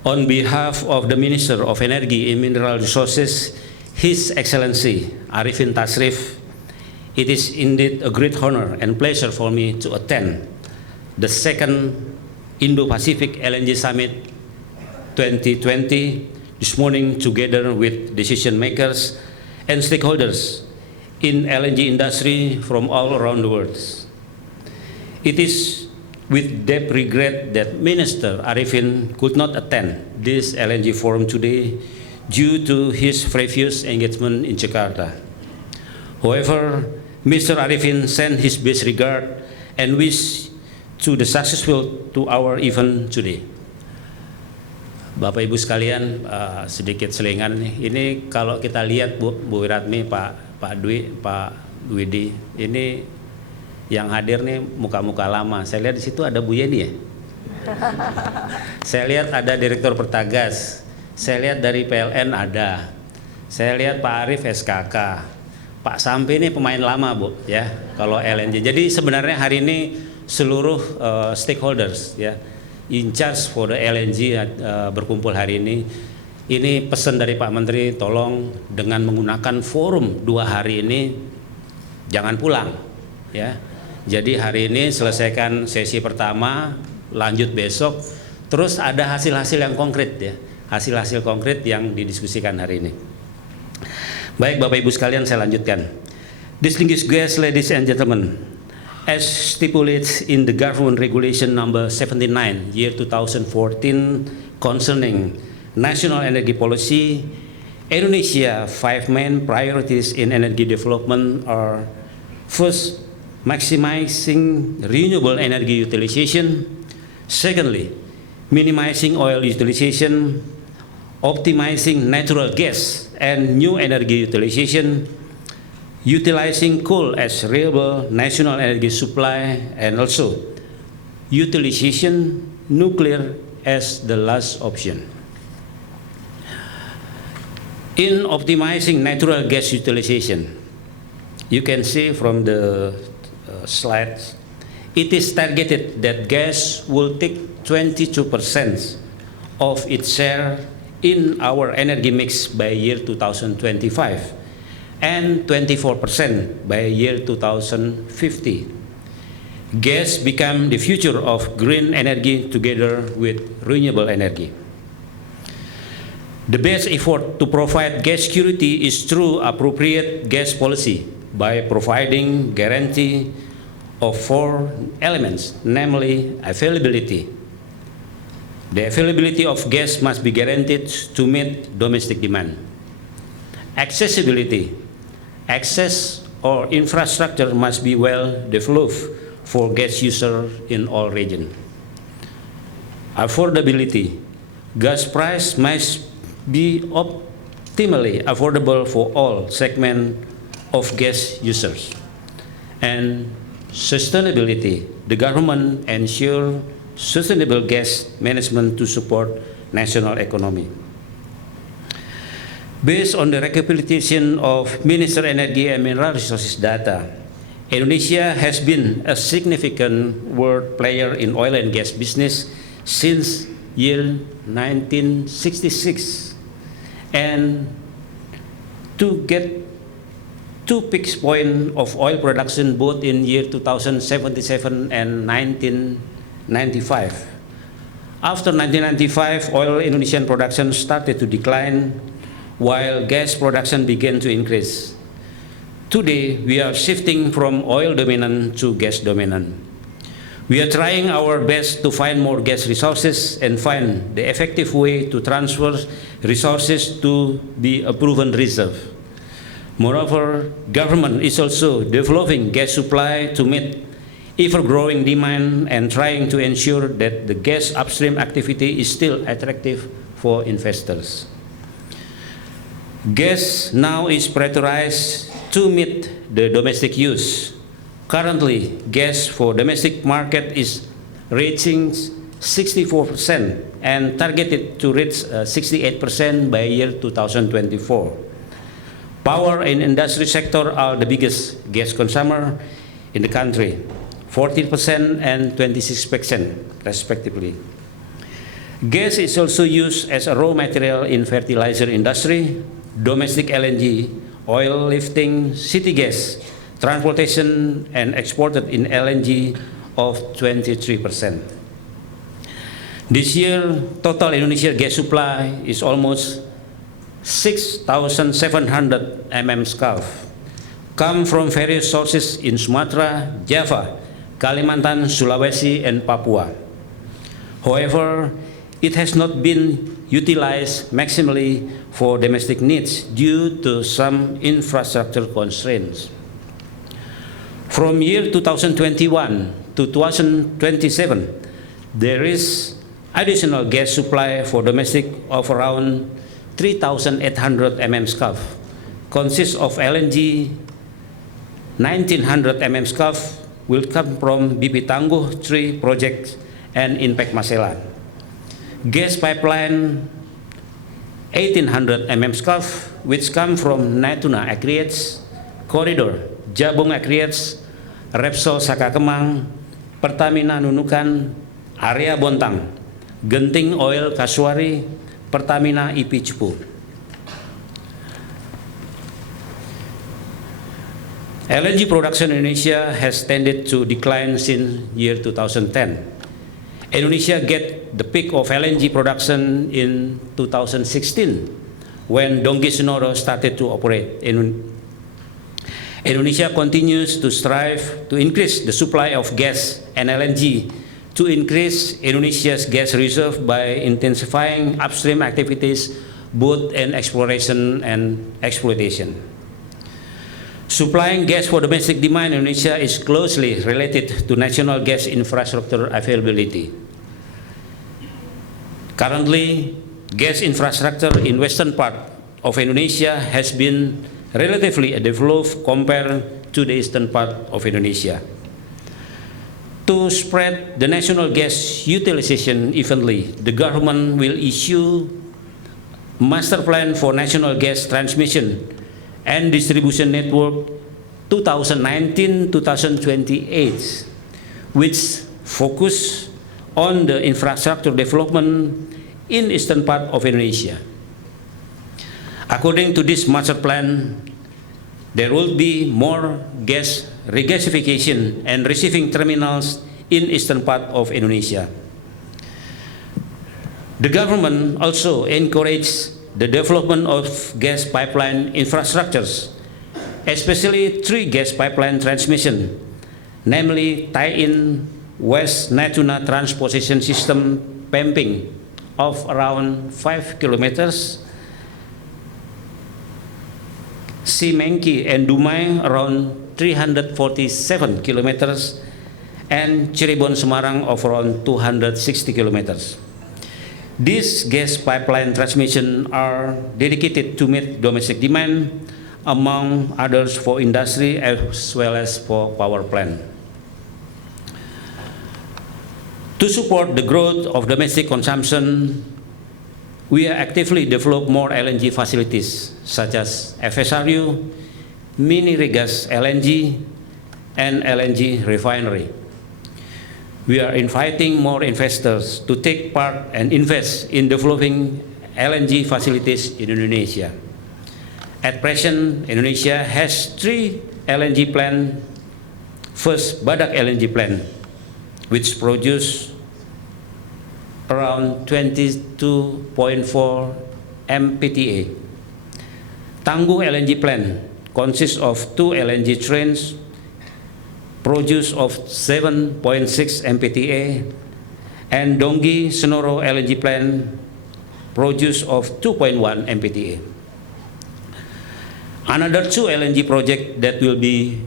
On behalf of the Minister of Energy and Mineral Resources, His Excellency Arifin Tasrif, it is indeed a great honor and pleasure for me to attend the second Indo-Pacific LNG Summit 2020 this morning together with decision makers and stakeholders in LNG industry from all around the world. It is with deep regret that Minister Arifin could not attend this LNG forum today due to his previous engagement in Jakarta. However, Mr. Arifin sent his best regard and wish to the successful to our event today. Bapak Ibu sekalian, sedikit selingan nih. Ini kalau kita lihat Bu Wiratmi, Pak Dwi, Pak Widi, ini yang hadir nih muka-muka lama. Saya lihat di situ ada Bu Yeni ya. Saya lihat ada Direktur Pertagas. Saya lihat dari PLN ada. Saya lihat Pak Arif SKK. Pak Sampi ini pemain lama Bu ya. Kalau LNG. Jadi sebenarnya hari ini seluruh stakeholders ya, in charge for the LNG berkumpul hari ini. Ini pesan dari Pak Menteri, tolong dengan menggunakan forum 2 hari ini jangan pulang ya. Jadi hari ini selesaikan sesi pertama, lanjut besok, terus ada hasil-hasil yang konkret ya, hasil-hasil konkret yang didiskusikan hari ini. Baik Bapak Ibu sekalian, saya lanjutkan. Distinguished guests, ladies and gentlemen, as stipulated in the Government Regulation Number 79, year 2014, concerning national energy policy, Indonesia 5 main priorities in energy development are: first, maximizing renewable energy utilization; secondly, minimizing oil utilization; optimizing natural gas and new energy utilization; utilizing coal as reliable national energy supply; and also utilization nuclear as the last option. In optimizing natural gas utilization, you can see from the slides, it is targeted that gas will take 22% of its share in our energy mix by year 2025 and 24% by year 2050. Gas become the future of green energy together with renewable energy. The best effort to provide gas security is through appropriate gas policy by providing guarantee of 4 elements, namely availability. The availability of gas must be guaranteed to meet domestic demand. Accessibility. Access or infrastructure must be well developed for gas users in all regions. Affordability. Gas price must be optimally affordable for all segments of gas users. And sustainability. The government ensure sustainable gas management to support national economy. Based on the recapitulation of Minister Energy and Mineral Resources data, Indonesia has been a significant world player in oil and gas business since year 1966. And to get 2 peak points of oil production both in year 2077 and 1995. After 1995, oil Indonesian production started to decline while gas production began to increase. Today, we are shifting from oil dominant to gas dominant. We are trying our best to find more gas resources and find the effective way to transfer resources to be a proven reserve. Moreover, government is also developing gas supply to meet ever-growing demand and trying to ensure that the gas upstream activity is still attractive for investors. Gas now is pressurized to meet the domestic use. Currently, gas for domestic market is reaching 64% and targeted to reach 68% by year 2024. Power and industry sector are the biggest gas consumer in the country, 14% and 26% respectively. Gas is also used as a raw material in fertilizer industry, domestic LNG, oil lifting, city gas, transportation, and exported in LNG of 23%. This year, total Indonesia gas supply is almost 6,700 MMscf, come from various sources in Sumatra, Java, Kalimantan, Sulawesi, and Papua. However, it has not been utilized maximally for domestic needs due to some infrastructure constraints. From year 2021 to 2027, there is additional gas supply for domestic of around 3,800 MMscf, consists of LNG 1,900 MMscf will come from BP Tangguh 3 project and Impact Masela. Gas pipeline 1,800 MMscf, which come from Natuna Aggregates, Corridor, Jabung Aggregates, Repsol Saka Kemang, Pertamina Nunukan, Area Bontang, Genting Oil Kasuari, Pertamina IP Cepu. LNG production in Indonesia has tended to decline since year 2010. Indonesia get the peak of LNG production in 2016 when Donggi Senoro started to operate. Indonesia continues to strive to increase the supply of gas and LNG to increase Indonesia's gas reserve by intensifying upstream activities both in exploration and exploitation. Supplying gas for domestic demand in Indonesia is closely related to national gas infrastructure availability. Currently, gas infrastructure in western part of Indonesia has been relatively developed compared to the eastern part of Indonesia. To spread the national gas utilization evenly, the government will issue Master Plan for National Gas Transmission and Distribution Network 2019-2028, which focus on the infrastructure development in eastern part of Indonesia. According to this master plan, there will be more gas regasification and receiving terminals in eastern part of Indonesia. The government also encourages the development of gas pipeline infrastructures, especially 3 gas pipeline transmission, namely tie-in West Natuna Transposition System pumping of around 5 kilometers, Simengki and Dumai around 347 kilometers, and Cirebon Semarang of around 260 kilometers. These gas pipeline transmission are dedicated to meet domestic demand, among others for industry as well as for power plant. To support the growth of domestic consumption, we are actively develop more LNG facilities such as FSRU, mini regas LNG, and LNG refinery. We are inviting more investors to take part and invest in developing LNG facilities in Indonesia. At present, Indonesia has 3 LNG plants. First, Badak LNG plant, which produce around 22.4 MPTA. Tangguh LNG plant consists of 2 LNG trains, produce of 7.6 MPTA, and Donggi Senoro LNG plant produce of 2.1 MPTA. Another 2 LNG project that will be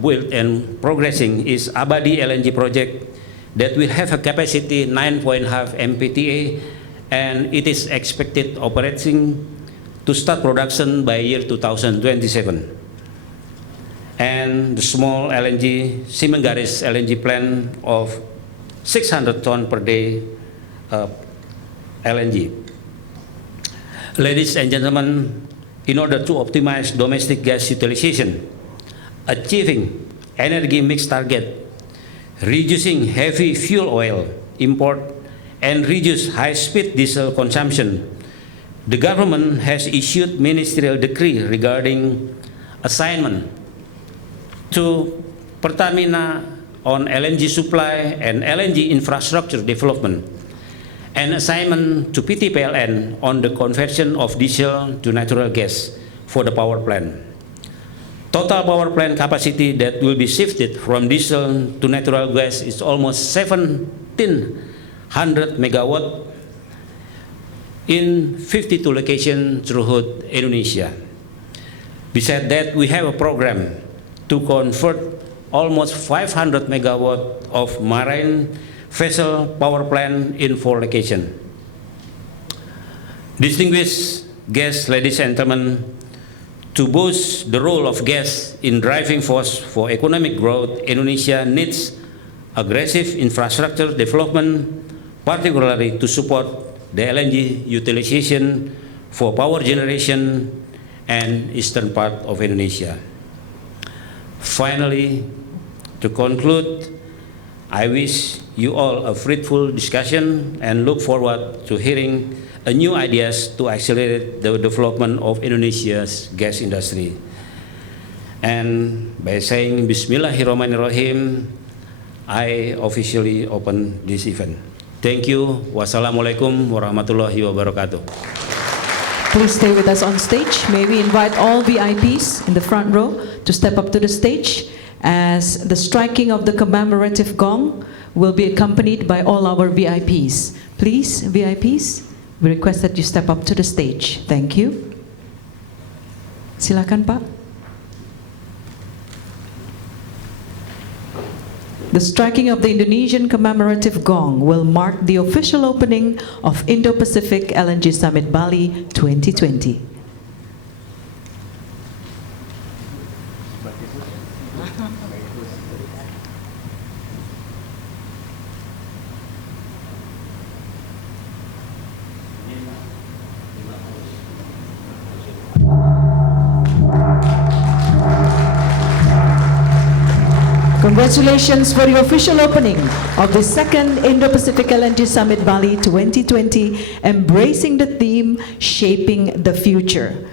built and progressing is Abadi LNG project that will have a capacity 9.5 MPTA, and it is expected operating to start production by year 2027. And the small LNG, Simenggaris LNG plant of 600 ton per day LNG. Ladies and gentlemen, in order to optimize domestic gas utilization, achieving energy mix target, reducing heavy fuel oil import, and reduce high-speed diesel consumption, the government has issued ministerial decree regarding assignment to Pertamina on LNG supply and LNG infrastructure development, and assignment to PT PLN on the conversion of diesel to natural gas for the power plant. Total power plant capacity that will be shifted from diesel to natural gas is almost 1,700 megawatt in 52 locations throughout Indonesia. Besides that, we have a program to convert almost 500 megawatt of marine vessel power plant in 4 locations. Distinguished guests, ladies and gentlemen, to boost the role of gas in driving force for economic growth, Indonesia needs aggressive infrastructure development, particularly to support the LNG utilization for power generation and eastern part of Indonesia. Finally, to conclude, I wish you all a fruitful discussion and look forward to hearing new ideas to accelerate the development of Indonesia's gas industry. And by saying Bismillahirrahmanirrahim, I officially open this event. Thank you. Wassalamualaikum warahmatullahi wabarakatuh. Please stay with us on stage. May we invite all VIPs in the front row to step up to the stage as the striking of the commemorative gong will be accompanied by all our VIPs. Please, VIPs, we request that you step up to the stage. Thank you. Silakan, Pak. The striking of the Indonesian commemorative gong will mark the official opening of Indo-Pacific LNG Summit Bali 2020. Congratulations for the official opening of the second Indo-Pacific LNG Summit Bali 2020, embracing the theme, Shaping the Future.